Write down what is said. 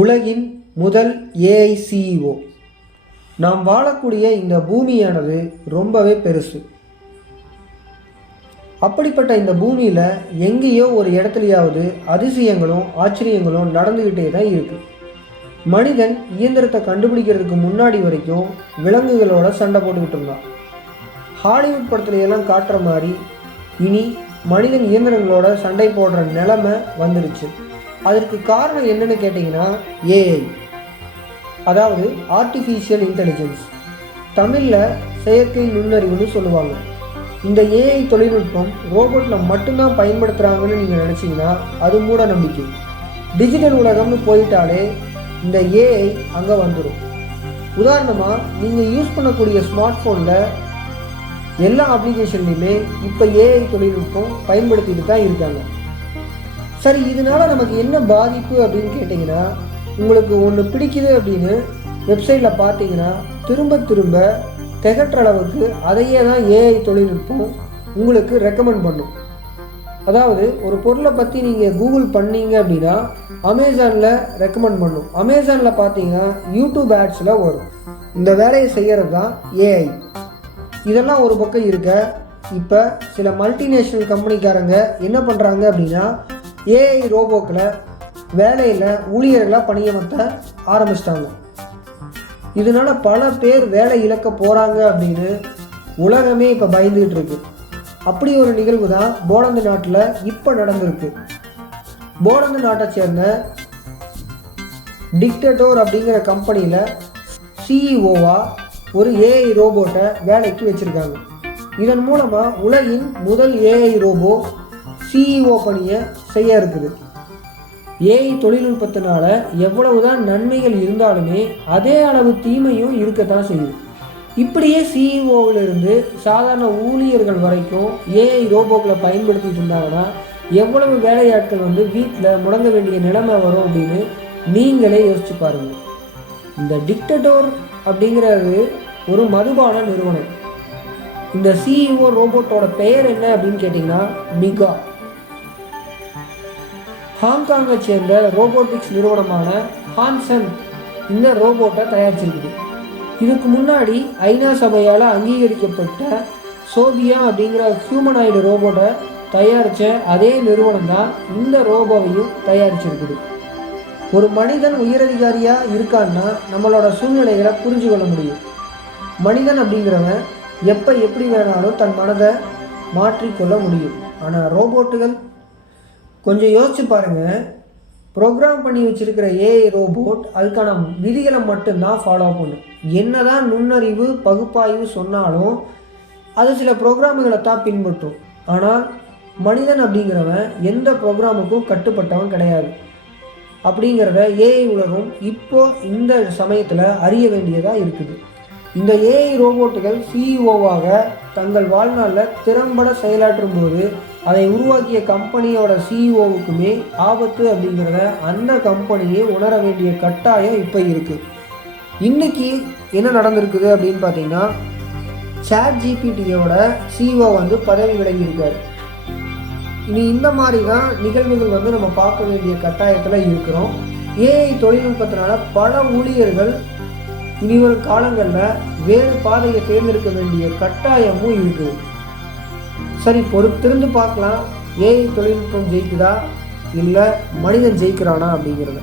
உலகின் முதல் AI CEO. நாம் வாழக்கூடிய இந்த பூமியானது ரொம்பவே பெருசு. அப்படிப்பட்ட இந்த பூமியில் எங்கேயோ ஒரு இடத்துலையாவது அதிசயங்களும் ஆச்சரியங்களும் நடந்துக்கிட்டே தான் இருக்குது. மனிதன் இயந்திரத்தை கண்டுபிடிக்கிறதுக்கு முன்னாடி வரைக்கும் விலங்குகளோட சண்டை போட்டுக்கிட்டு இருந்தான். ஹாலிவுட் படத்துலையெல்லாம் காட்டுற மாதிரி இனி மனிதன் இயந்திரங்களோட சண்டை போடுற நிலைமை வந்துடுச்சு. அதற்கு காரணம் என்னன்னு கேட்டிங்கன்னா ஏஐ, அதாவது ஆர்டிஃபிஷியல் இன்டெலிஜென்ஸ், தமிழில் செயற்கை நுண்ணறிவுன்னு சொல்லுவாங்க. இந்த ஏஐ தொழில்நுட்பம் ரோபோட்டில் மட்டும்தான் பயன்படுத்துகிறாங்கன்னு நீங்கள் நினச்சிங்கன்னா அது மூட நம்பிக்கை. டிஜிட்டல் உலகம்னு போயிட்டாலே இந்த ஏஐ அங்கே வந்துடும். உதாரணமாக நீங்கள் யூஸ் பண்ணக்கூடிய ஸ்மார்ட் ஃபோனில் எல்லா அப்ளிகேஷன்லையுமே இப்போ ஏஐ தொழில்நுட்பம் பயன்படுத்திட்டு தான் இருக்காங்க. சரி, இதனால் நமக்கு என்ன பாதிப்பு அப்படின்னு கேட்டிங்கன்னா, உங்களுக்கு ஒன்று பிடிக்குது அப்படின்னு வெப்சைட்டில் பார்த்தீங்கன்னா திரும்ப திரும்ப திகட்டுற அளவுக்கு அதையே தான் ஏஐ தொழில்நுட்பம் உங்களுக்கு ரெக்கமெண்ட் பண்ணும். அதாவது ஒரு பொருளை பற்றி நீங்கள் கூகுள் பண்ணீங்க அப்படின்னா அமேசானில் ரெக்கமெண்ட் பண்ணும். அமேசானில் பார்த்தீங்கன்னா யூடியூப் ஆட்ஸில் வரும். இந்த வேலையை செய்கிறது தான் ஏஐ. இதெல்லாம் ஒரு பக்கம் இருக்க, இப்போ சில மல்டிநேஷ்னல் கம்பெனிக்காரங்க என்ன பண்ணுறாங்க அப்படின்னா ஏஐ ரோபோக்களை வேலையில் ஊழியர்களாக பணியமர்த்த ஆரம்பிச்சிட்டாங்க. இதனால் பல பேர் வேலை இழக்க போகிறாங்க அப்படின்னு உலகமே இப்போ பயந்துகிட்டு இருக்கு. அப்படி ஒரு நிகழ்வு தான் போலந்து நாட்டில் இப்போ நடந்திருக்கு. போலந்து நாட்டை சேர்ந்த டிக்டேட்டோர் அப்படிங்கிற கம்பெனியில் சிஇஓவாக ஒரு ஏஐ ரோபோட்டை வேலைக்கு வச்சுருக்காங்க. இதன் மூலமாக உலகின் முதல் ஏஐ ரோபோ சிஇஓ பணியை செய்ய இருக்குது. ஏஐ தொழில்நுட்பத்தினால எவ்வளவுதான் நன்மைகள் இருந்தாலுமே அதே அளவு தீமையும் இருக்கத்தான் செய்யுது. இப்படியே சிஇஓவிலிருந்து சாதாரண ஊழியர்கள் வரைக்கும் ஏஐ ரோபோக்களை பயன்படுத்திட்டு இருந்தாங்கன்னா எவ்வளவு வேலையாட்கள் வீட்டில் முடங்க வேண்டிய நிலைமை வரும் அப்படின்னு நீங்களே யோசிச்சு பாருங்கள். இந்த டிக்டேட்டோர் அப்படிங்கிறது ஒரு மதுபான நிறுவனம். இந்த சிஇஓ ரோபோட்டோட பெயர் என்ன அப்படின்னு கேட்டிங்கன்னா மிகா. ஹாங்காங்கை சேர்ந்த ரோபோட்டிக்ஸ் நிறுவனமான ஹான்சன் இந்த ரோபோட்டை தயாரிச்சிருக்குது. இதுக்கு முன்னாடி ஐநா சபையால் அங்கீகரிக்கப்பட்ட சோபியா அப்படிங்கிற ஹியூமனாய்டு ரோபோட்டை தயாரித்த அதே நிறுவனம் தான் இந்த ரோபோவையும் தயாரிச்சிருக்குது. ஒரு மனிதன் உயரதிகாரியாக இருக்கான்னா நம்மளோட சூழ்நிலைகளை புரிஞ்சு கொள்ள முடியும். மனிதன் அப்படிங்கிறவன் எப்போ எப்படி வேணாலும் தன் மனதை மாற்றிக்கொள்ள முடியும். ஆனால் ரோபோட்டுகள் கொஞ்சம் யோசிச்சு பாருங்கள். ப்ரோக்ராம் பண்ணி வச்சுருக்கிற ஏஐ ரோபோட் அதுக்கான விதிகளை மட்டும்தான் ஃபாலோ பண்ணும். என்னதான் நுண்ணறிவு பகுப்பாய்வு சொன்னாலும் அது சில ப்ரோக்ராமுகளை தான் பின்பற்றும். ஆனால் மனிதன் அப்படிங்கிறவன் எந்த ப்ரோக்ராமுக்கும் கட்டுப்பட்டவன் கிடையாது. அப்படிங்கிறத ஏஐ உலகம் இப்போ இந்த சமயத்தில் அறிய வேண்டியதாக இருக்குது. இந்த ஏஐ ரோபோட்டுகள் சிஇஓவாக தங்கள் வாழ்நாளில் திறம்பட செயலாற்றும் போது அதை உருவாக்கிய கம்பெனியோட சிஇஓவுக்குமே ஆபத்து அப்படிங்கிறத அந்த கம்பெனியே உணர வேண்டிய கட்டாயம் இப்போ இருக்குது. இன்றைக்கி என்ன நடந்திருக்குது அப்படின்னு பார்த்தீங்கன்னா ChatGPTயோட சிஇஓ பதவி விலகியிருக்காரு. இனி இந்த மாதிரி தான் நிகழ்வுகள் நம்ம பார்க்க வேண்டிய கட்டாயத்தில் இருக்கிறோம். ஏஐ தொழில்நுட்பத்தினால பல ஊழியர்கள் இனிவரும் காலங்களில் வேறு பாதையை தேர்ந்தெடுக்க வேண்டிய கட்டாயமும் இருக்குது. சரி, பொறுத்திருந்து பார்க்கலாம் ஏஐ தொழில்நுட்பம் ஜெயிக்குதா இல்லை மனிதன் ஜெயிக்கிறானா அப்படிங்கிறத.